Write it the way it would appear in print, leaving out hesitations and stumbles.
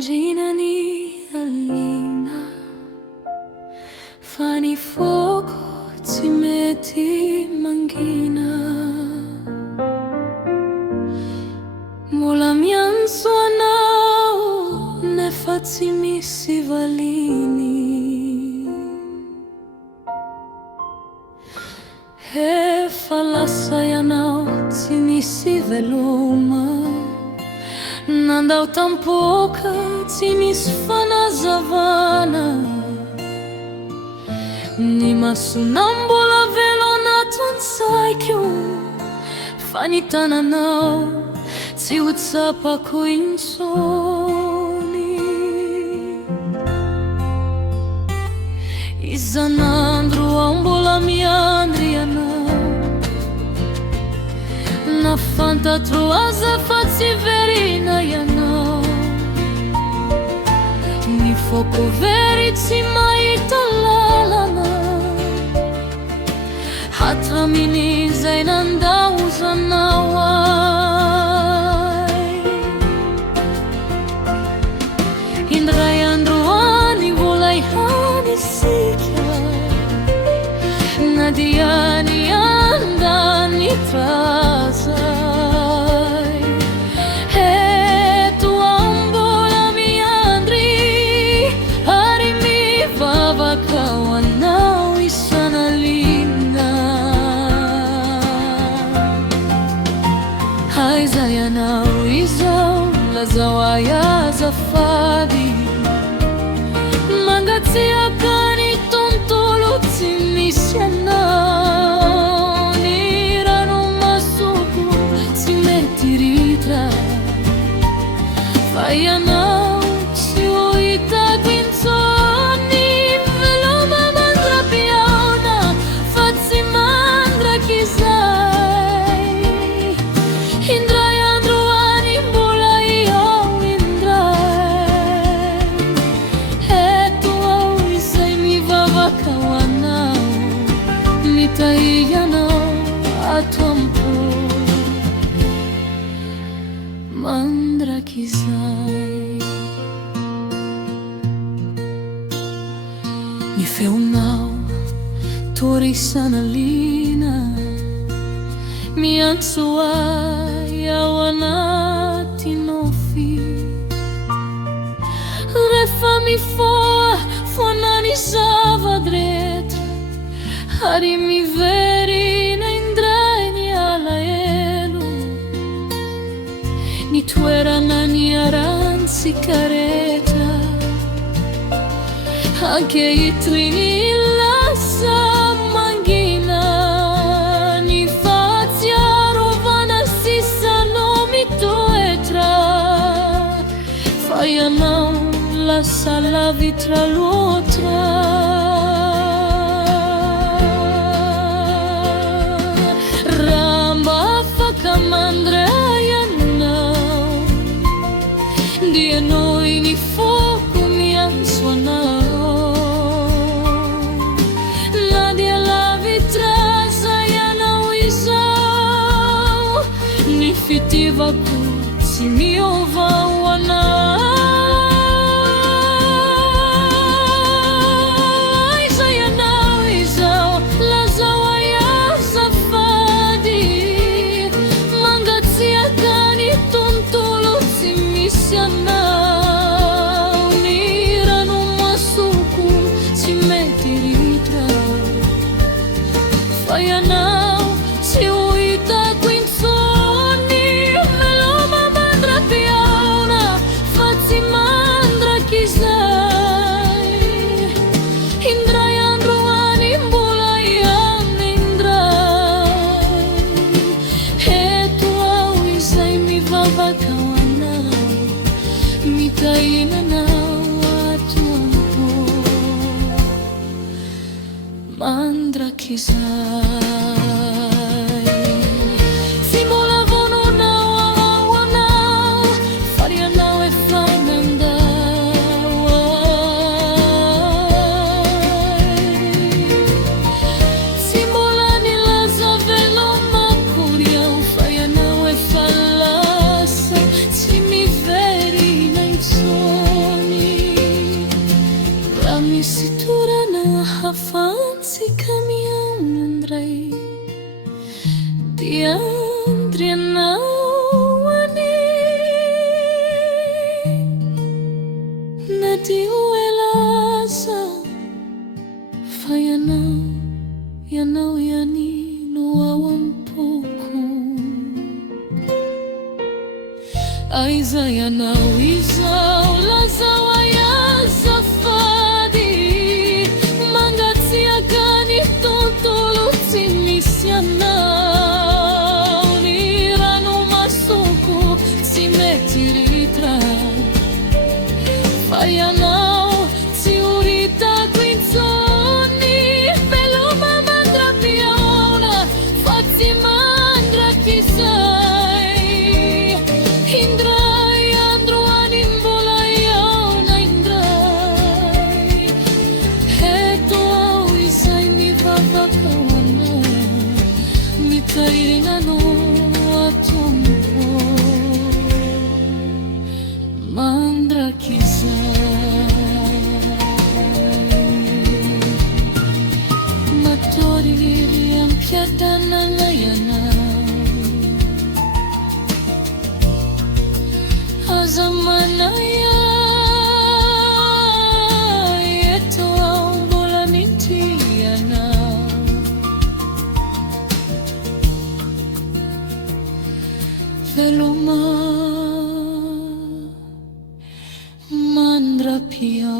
Ginani alina Fani fuoco ti metti manchina Mola mian suonao ne fazzi missi valini E falassa janao ti missi veluma N-andau tampoca ținis fana zavana Nima sunambula velonatun saikiu Fanitana nau ți utsapa cu insoni Izanandru ambula miandria nau Na fanta truaza fazi verina janau Ni foco verici mai talalana Hatra mini zainanda uzanawai Indrai andruani volai hani sikya Nadiani andani trazai E tu ambola miandri Arimi vava kawanau isanalina Hai zayanau izau lazawaya zafadi Mangatia kani tontolo timisyanau Niranu masuku timetiritra Fayanau siuita quinzoni Veloma mandra piauna Fazzi mandra chizai Indrai andruani mbulai au indrai E tu au isai mi vava kawanau Mitai janau atompo Mandra chizai Mi feunau tori sanalina Mi ansuai awanati nofi Refami foa fonani zava dretra Hari mi verina indrai ni alaelu Ni tuera nani aranzi careta Anche i trini lassa manghina Ni fazia rovana sissa nomi toetra Fayanau lassa la vitra l'otra Ramba fakamandra janau Dia noi ni foco mi ansuanau Nadia la vitraza janau izau Ni fitiva putzi mi ovau anau Fayanau si uita quinzoni Veloma mandra piauna Fazzi mandra chizai Indrai andruani mbulai am indrai E tu au isai mi vava kawanau Mitaina nau atumpo Mandra chizai Simula vono nau awanau Farianau e fanandau Simula ni laza veloma curiau Farianau e falassa Si mi verina in sol Aiza yanau izau lazau ayaza fadi mangatia kani tontolo timisianau niranu masuku simetiritra fayanau tiurita quinzoni peloma mandra piona Fatima mandra kisai Indrai andro animbola yauna indrai Heto au isai mi vavakawana Mi kairinano atompo Mandra kisai Matori yang piadana layana Zamanaya yeto bola nitiana Veloma mandra pio